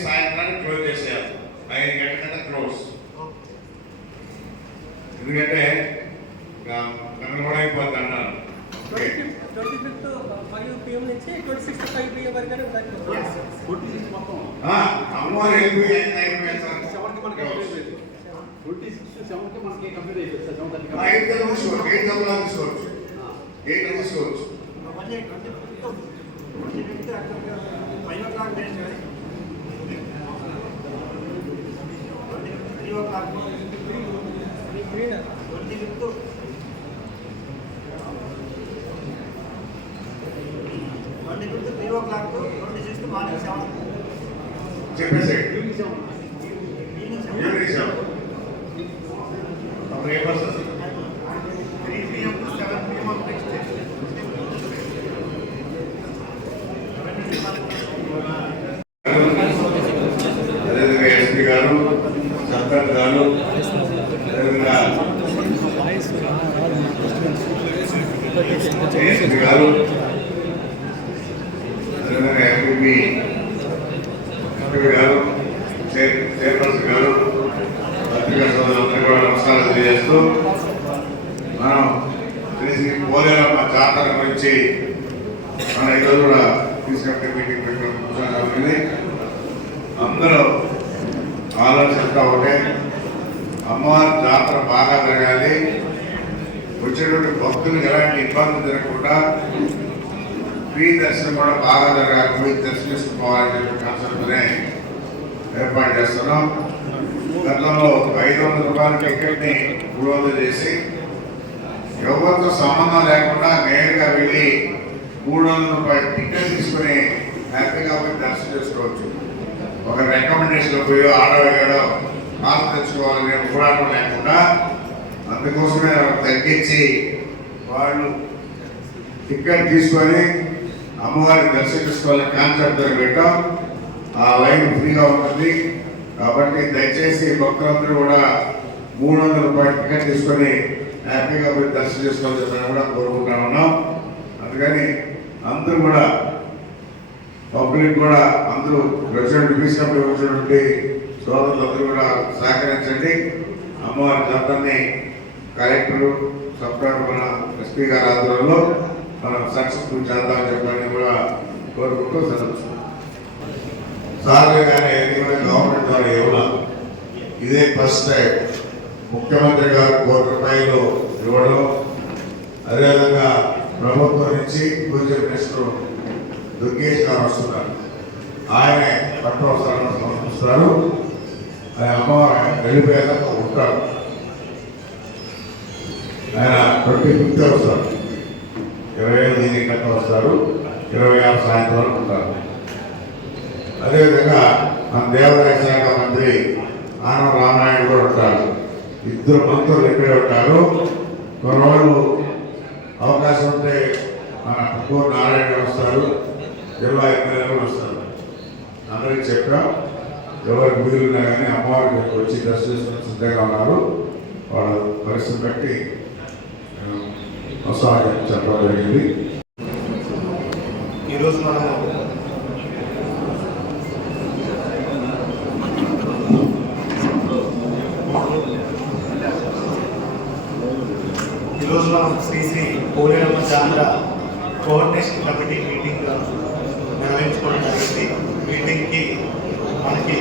సాయంత్రానికి క్లోజ్ చేసేయాలి. 5 గంటల క్లోజ్. ఎందుకంటే కనుగొనైపోద్ది అన్నారు. 25th 5 PM నుంచి 26th 5 PM వరకు అమ్మవారు వెళ్ళిపోయి 26 తీసుకోవచ్చు. చెప్పేసి అదేవిధంగా ఎస్పీ గారు, సర్పంచ్ గారు, అదేవిధంగా ఎస్పీ గారు, అదేవిధంగా ఎంపీ గారు, చైర్పర్సన్ గారు, పత్రికా సోదరులందరూ కూడా నమస్కారాలు తెలియజేస్తూ మనం శ్రీ పోలేరమ్మ జాతర గురించి మన ఈరోజు కూడా తీసుకెళ్ళి మీటింగ్ పెట్టుకుని అందరూ ఆలోచనగా ఉంటే అమ్మవారి జాతర బాగా జరగాలి, వచ్చేటువంటి భక్తులకు ఎలాంటి ఇబ్బంది జరగకుండా ఫ్రీ దర్శనం కూడా బాగా జరగాలి, పోయి దర్శనం చేసుకోవాలని చెప్పి కాన్సెప్ట్నే ఏర్పాటు చేస్తున్నాం. గతంలో 500 రూపాయల టికెట్ని 300 చేసి ఎవరితో సంబంధం లేకుండా నేరుగా వెళ్ళి 300 రూపాయల టికెట్ తీసుకుని హ్యాపీగా పోయి దర్శనం చేసుకోవచ్చు. ఒక రికమెండేషన్ పోయి ఆర్డర్ వేయడం, పాస్ తెచ్చుకోవాలని పోరాటం లేకుండా అందుకోసమే తగ్గించి వాళ్ళు టికెట్ తీసుకొని అమ్మవారిని దర్శించుకోవాలని కాన్సెప్ట్ పెట్టాం. ఆ లైన్ ఫ్రీగా ఉంటుంది కాబట్టి దయచేసి భక్తులందరూ కూడా 300 రూపాయల టికెట్ తీసుకొని హ్యాపీగా పోయి దర్శనం చేసుకోవాలని కూడా కోరుకుంటా ఉన్నాం. అందుకని అందరూ కూడా పబ్లిక్ కూడా అందరూ వచ్చినటువంటి వచ్చినటువంటి సోదరులందరూ కూడా సహకరించండి. అమ్మవారి జాతరని కలెక్టర్, సబ్ కలెక్టర్, మన ఎస్పీ గారి ఆధ్వర్యంలో మనం సక్సెస్ఫుల్ చేద్దామని చెప్పని కూడా కోరుకుంటూ సెలవు. సార్లు కానీ గవర్నమెంట్ ద్వారా ఇవ్వడం ఇదే ఫస్ట్ టైం. ముఖ్యమంత్రి గారు ₹1 కోటి ఇవ్వడం, అదేవిధంగా ప్రభుత్వం నుంచి టూరిజం మినిస్టర్ దుర్గేష్ గారు వస్తున్నారు, ఆయనే పట్టు వస్త్రాలను సమర్పిస్తారు. ఆయన అమ్మవారు వెళ్ళిపోయేదాకా ఉంటారు. ఆయన 25th వస్తారు, 25 దీనికి కట్ట వస్తారు, 26 సాయంత్రం వరకు ఉంటారు. అదేవిధంగా మన దేవాదాయ శాఖ మంత్రి ఆనం రామనాయుడు కూడా ఉంటారు. 2 మంత్రులు ఇక్కడే ఉంటారు. కొన్ని రోజులు అవకాశం ఉంటే మన పుక్కూరు నారాయణ వస్తారు, జిల్లా ఎమ్మెల్యేలు వస్తారు. అందరికీ చెప్పాం, ఎవరికి వీలున్నా కానీ అమ్మవారికి వచ్చి దర్శనం సిద్ధంగా ఉన్నారు. వాళ్ళ పరిస్థితి బట్టి సహాయం చెప్పడం జరిగింది. ఈరోజు మనము శ్రీ శ్రీ పోలేరమ్మ జాతర కోఆర్డినేషన్ కమిటీ మీటింగ్ నిర్వహించుకోవడం జరిగింది. మీటింగ్కి మనకి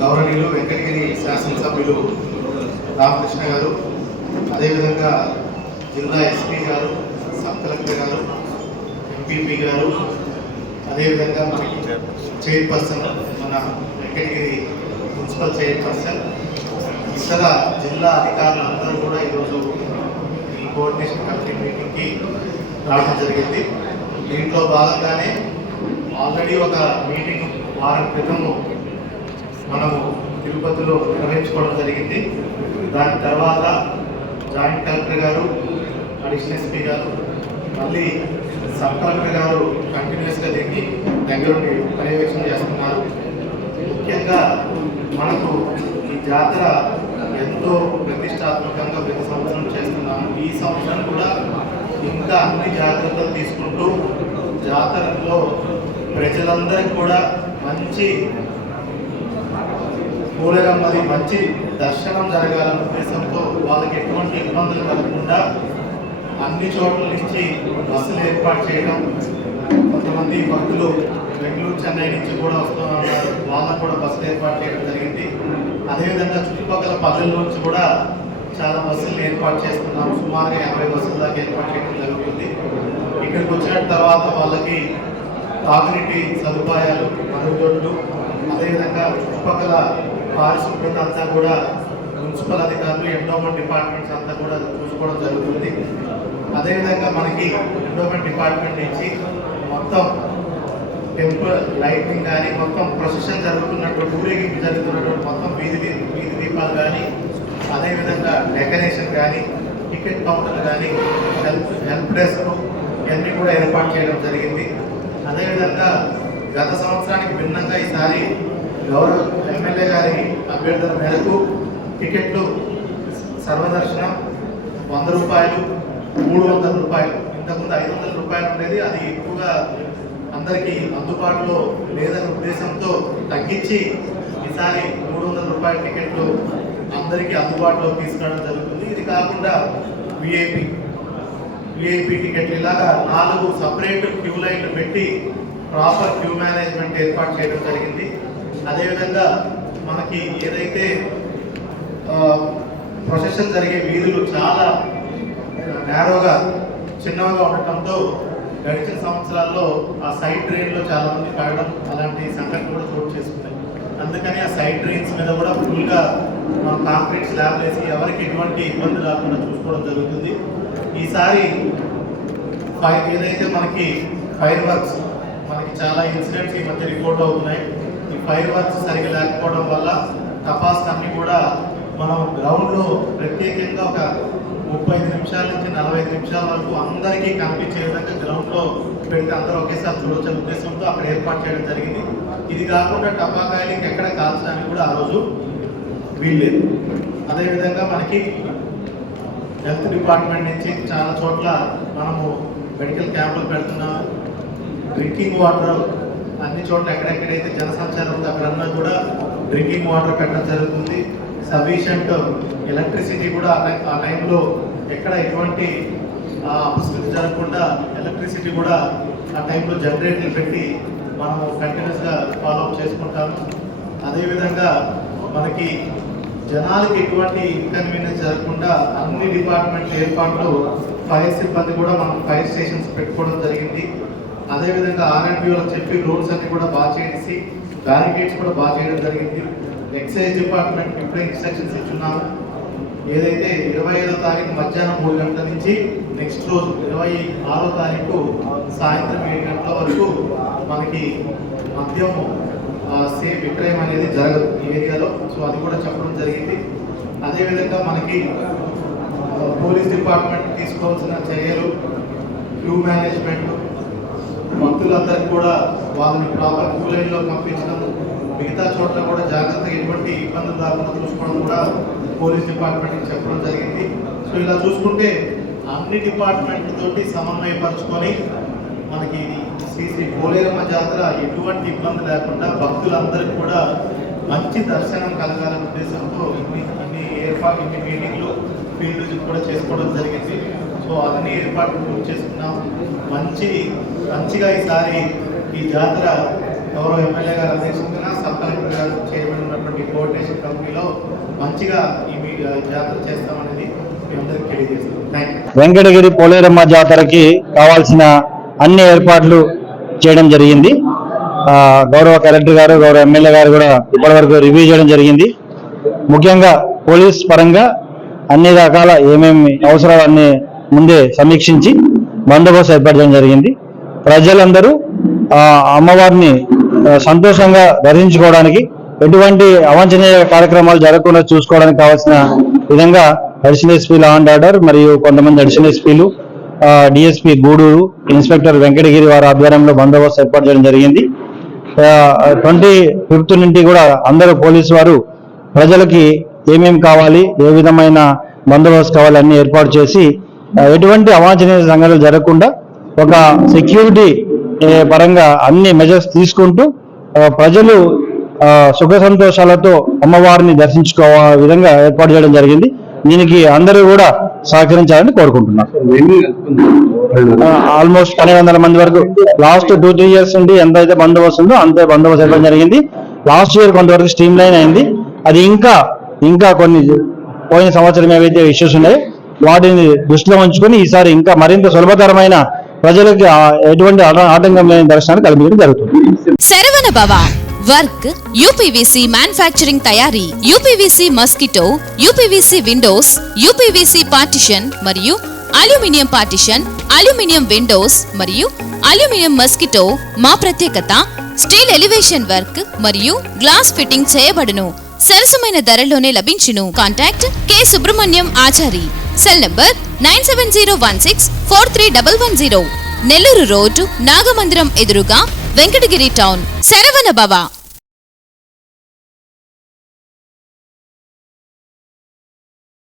గౌరవనీయులు వెంకటగిరి శాసనసభ్యులు రామకృష్ణ గారు, అదేవిధంగా జిల్లా ఎస్పీ గారు, సబ్ కలెక్టర్ గారు, ఎంపీపీ గారు, అదేవిధంగా మనకి చైర్పర్సన్ మన వెంకటగిరి మున్సిపల్ చైర్పర్సన్, ఇతర జిల్లా అధికారులందరూ కూడా ఈరోజు ఈ కోఆర్డినేషన్ కమిటీ మీటింగ్కి రావడం జరిగింది. దీంట్లో భాగంగానే ఆల్రెడీ ఒక మీటింగ్ వారం క్రితము మనము తిరుపతిలో నిర్వహించుకోవడం జరిగింది. దాని తర్వాత జాయింట్ కలెక్టర్ గారు, అడిషనల్ ఎస్పీ గారు, మళ్ళీ సబ్ కలెక్టర్ గారు కంటిన్యూస్గా దీన్ని దగ్గరుండి పర్యవేక్షణ చేస్తున్నారు. ముఖ్యంగా మనకు ఈ జాతర ఎంతో ప్రతిష్టాత్మకంగా ప్రతి సంవత్సరం చేస్తున్నాము. ఈ సంవత్సరం కూడా ఇంకా అన్ని జాగ్రత్తలు తీసుకుంటూ జాతరలో ప్రజలందరికీ కూడా మంచి పోలేరమ్మది మంచి దర్శనం జరగాలనే ఉద్దేశంతో వాళ్ళకి ఎటువంటి ఇబ్బందులు కలగకుండా అన్ని చోట్ల నుంచి బస్సులు ఏర్పాటు చేయడం, కొంతమంది భక్తులు బెంగళూరు, చెన్నై నుంచి కూడా వస్తున్నారు, వాళ్ళకు కూడా బస్సులు ఏర్పాటు చేయడం జరిగింది. అదేవిధంగా చుట్టుపక్కల పల్లెల నుంచి కూడా చాలా బస్సులు ఏర్పాటు చేస్తున్నాము. సుమారుగా 50 బస్సుల దాకా ఏర్పాటు చేయడం జరుగుతుంది. ఇక్కడికి వచ్చిన తర్వాత వాళ్ళకి తాగునీటి సదుపాయాలు, మరుగుదొడ్లు, అదేవిధంగా చుట్టుపక్కల పారిశుభ్రత అంతా కూడా మున్సిపల్ అధికారులు, ఎండోమెంట్ డిపార్ట్మెంట్స్ అంతా కూడా చూసుకోవడం జరుగుతుంది. అదేవిధంగా మనకి ఎండోమెంట్ డిపార్ట్మెంట్ నుంచి మొత్తం టెంపుల్ లైటింగ్ కానీ, మొత్తం ప్రొసెషన్ జరుగుతున్నటువంటి ఊరేగింపు జరుగుతున్నటువంటి మొత్తం వీధి దీపాలు కానీ, అదేవిధంగా డెకరేషన్ కానీ, టికెట్ కౌంటర్లు కానీ, హెల్ప్ డెస్క్ ఇవన్నీ కూడా ఏర్పాటు చేయడం జరిగింది. అదేవిధంగా గత సంవత్సరానికి భిన్నంగా ఈసారి గౌరవ ఎమ్మెల్యే గారి అభ్యర్థుల మేరకు టికెట్లు సర్వదర్శనం 100 రూపాయలు, 300 రూపాయలు, ఇంతకుముందు 500 రూపాయలు ఉండేది. అది ఎక్కువగా అందరికీ అందుబాటులో లేదనే ఉద్దేశంతో తగ్గించి ఈసారి 300 రూపాయల టికెట్లు అందరికీ అందుబాటులో తీసుకురావడం జరుగుతుంది. ఇది కాకుండా విఐపి టికెట్లు ఇలాగా 4 సపరేట్ క్యూ లైన్లు పెట్టి ప్రాపర్ క్యూ మేనేజ్మెంట్ ఏర్పాటు చేయడం జరిగింది. అదేవిధంగా మనకి ఏదైతే ప్రొసెషన్ జరిగే వీధులు చాలా నేరోగా, చిన్నగా ఉండటంతో గడిచిన సంవత్సరాల్లో ఆ సైడ్ డ్రైన్లో చాలా మంది పడడం, అలాంటి సంఘటనలు కూడా చోటు చేసుకున్నాయి. అందుకని ఆ సైడ్ డ్రైన్స్ మీద కూడా ఫుల్గా మనం కాంక్రీట్ స్లాబ్ వేసి ఎవరికి ఎటువంటి ఇబ్బంది రాకుండా చూసుకోవడం జరుగుతుంది. ఈసారి ఏదైతే మనకి ఫైర్ వర్క్స్, మనకి చాలా ఇన్సిడెంట్స్ ఈ మధ్య రిపోర్ట్ అవుతున్నాయి. ఈ ఫైర్ వర్క్స్ సరిగ్గా లేకపోవడం వల్ల టపాస్ అన్ని కూడా మనం గ్రౌండ్లో ప్రత్యేకంగా ఒక 35 నిమిషాల నుంచి 45 నిమిషాల వరకు అందరికీ కనిపించే విధంగా గ్రౌండ్లో పెడితే అందరూ ఒకేసారి చూడొచ్చే ఉద్దేశంతో అక్కడ ఏర్పాటు చేయడం జరిగింది. ఇది కాకుండా టపాకాయలకి ఎక్కడ కాల్చడానికి కూడా ఆ రోజు వీల్లేదు. అదేవిధంగా మనకి హెల్త్ డిపార్ట్మెంట్ నుంచి చాలా చోట్ల మనము మెడికల్ క్యాంపులు పెడుతున్నాము. డ్రింకింగ్ వాటర్ అన్ని చోట్ల ఎక్కడెక్కడైతే జనసంచారం ఉందో అక్కడన్నా కూడా డ్రింకింగ్ వాటర్ పెట్టడం జరుగుతుంది. సఫిషియంట్ ఎలక్ట్రిసిటీ కూడా ఆ టైంలో ఎక్కడ ఎటువంటి అపస్కృతి జరగకుండా ఎలక్ట్రిసిటీ కూడా ఆ టైంలో జనరేటర్లు పెట్టి మనము కంటిన్యూస్గా ఫాలోఅప్ చేసుకుంటాము. అదేవిధంగా మనకి జనాలకి ఎటువంటి ఇన్కన్వీనియన్స్ జరగకుండా అన్ని డిపార్ట్మెంట్ ఏర్పాట్లు, ఫైర్ సిబ్బంది కూడా మనం ఫైర్ స్టేషన్స్ పెట్టుకోవడం జరిగింది. అదేవిధంగా ఆర్ఎండ్బిఓలకు చెప్పి రోడ్స్ అన్ని కూడా బాగా చేసి బ్యారికేడ్స్ కూడా బాగా చేయడం జరిగింది. ఎక్సైజ్ డిపార్ట్మెంట్ ఇప్పుడే ఇన్స్ట్రక్షన్స్ ఇచ్చున్నాము. ఏదైతే 25వ తారీఖు మధ్యాహ్నం 3 గంటల నుంచి నెక్స్ట్ రోజు 26వ తారీఖు సాయంత్రం 7 గంటల వరకు మనకి మద్యం సేఫ్ విక్రయం అనేది జరగదు ఈ ఏరియాలో. సో అది కూడా చెప్పడం జరిగింది. అదేవిధంగా మనకి పోలీస్ డిపార్ట్మెంట్ తీసుకోవాల్సిన చర్యలు, క్యూ మేనేజ్మెంట్, భక్తులందరికీ కూడా వాళ్ళని ప్రాపర్ క్యూ లైన్లో పంపించడం, మిగతా చోట్ల కూడా జాగ్రత్తగా ఎటువంటి ఇబ్బందులు రాకుండా చూసుకోవడం కూడా పోలీస్ డిపార్ట్మెంట్కి చెప్పడం జరిగింది. సో ఇలా చూసుకుంటే అన్ని డిపార్ట్మెంట్ తోటి సమన్వయపరుచుకొని మనకి శ్రీ శ్రీ పోలేరమ్మ జాతర ఎటువంటి ఇబ్బంది లేకుండా భక్తులందరికీ కూడా మంచి దర్శనం కలగాలనే ఉద్దేశంతో ఇన్ని మీటింగ్లు ఫీల్డ్ విజిట్ కూడా చేసుకోవడం జరిగింది. సో అన్ని ఏర్పాట్లు పూర్తి చేసుకున్నాం. మంచిగా ఈసారి ఈ జాతర గౌరవ ఎమ్మెల్యే గారు అధ్యక్షతన సబ్ కలెక్టర్ గారు చైర్మన్ ఉన్నటువంటి కోఆర్డినేషన్ కమిటీలో మంచిగా ఈ జాతర చేస్తామనేది మీ అందరికీ తెలియజేస్తాం. Thank you. వెంకటగిరి పోలేరమ్మ జాతరకి కావాల్సిన అన్ని ఏర్పాట్లు చేయడం జరిగింది. గౌరవ కలెక్టర్ గారు, గౌరవ ఎమ్మెల్యే గారు కూడా ఇప్పటివరకు రివ్యూ చేయడం జరిగింది. ముఖ్యంగా పోలీస్ పరంగా అన్ని రకాల ఏమేమి అవసరాలు అన్ని ముందే సమీక్షించి బందోబస్తు ఏర్పాటు చేయడం జరిగింది. ప్రజలందరూ అమ్మవారిని సంతోషంగా దర్శించుకోవడానికి, ఎటువంటి అవాంఛనీయ కార్యక్రమాలు జరగకుండా చూసుకోవడానికి కావాల్సిన విధంగా additional SP law and order మరియు కొంతమంది అడిషనల్ ఎస్పీలు, డిఎస్పీ గూడూరు, ఇన్స్పెక్టర్ వెంకటగిరి వారి ఆధ్వర్యంలో బందోబస్తు ఏర్పాటు చేయడం జరిగింది. 25th నుండి కూడా అందరూ పోలీసు వారు ప్రజలకి ఏమేమి కావాలి, ఏ విధమైన బందోబస్తు కావాలి అన్ని ఏర్పాటు చేసి ఎటువంటి అవాంఛనీయ సంఘటనలు జరగకుండా ఒక సెక్యూరిటీ పరంగా అన్ని మెజర్స్ తీసుకుంటూ ప్రజలు సుఖ సంతోషాలతో అమ్మవారిని దర్శించుకోవే విధంగా ఏర్పాటు చేయడం జరిగింది. దీనికి అందరూ కూడా సహకరించాలని కోరుకుంటున్నాను. ఆల్మోస్ట్ 1200 మంది వరకు లాస్ట్ 2-3 years నుండి ఎంతైతే బందోబస్తు ఉందో అంతే బందోబస్తు ఏర్పాటు జరిగింది. లాస్ట్ ఇయర్ కొంతవరకు స్ట్రీమ్ లైన్ అయింది. అది ఇంకా కొన్ని పోయిన సంవత్సరం ఏవైతే ఇష్యూస్ ఉన్నాయో వాటిని దృష్టిలో ఉంచుకొని ఈసారి ఇంకా మరింత సులభతరమైన ప్రజలకు ఎటువంటి ఆటంకం లేని దర్శనాన్ని కల్పించడం జరుగుతుంది. శరవణ భవ వర్క్ యూపీవీసీ మ్యానుఫ్యాక్చరింగ్ తయారీ, UPVC mosquito, UPVC Windows, UPVC partition మరియు అల్యూమినియం పార్టిషన్, అల్యూమినియం విండోస్ మరియు అల్యూమినియం మస్కిటో. మా ప్రత్యేకత స్టీల్ ఎలివేషన్ వర్క్ మరియు గ్లాస్ ఫిట్టింగ్ చేయబడును. సరసమైన ధరలోనే లభించును. Contact K Subrahmanyam Achari. Cell number 9701643110. Nellore road, Nagamandiram ఎదురుగా, వెంకటగిరి టౌన్. శరవణ భవ.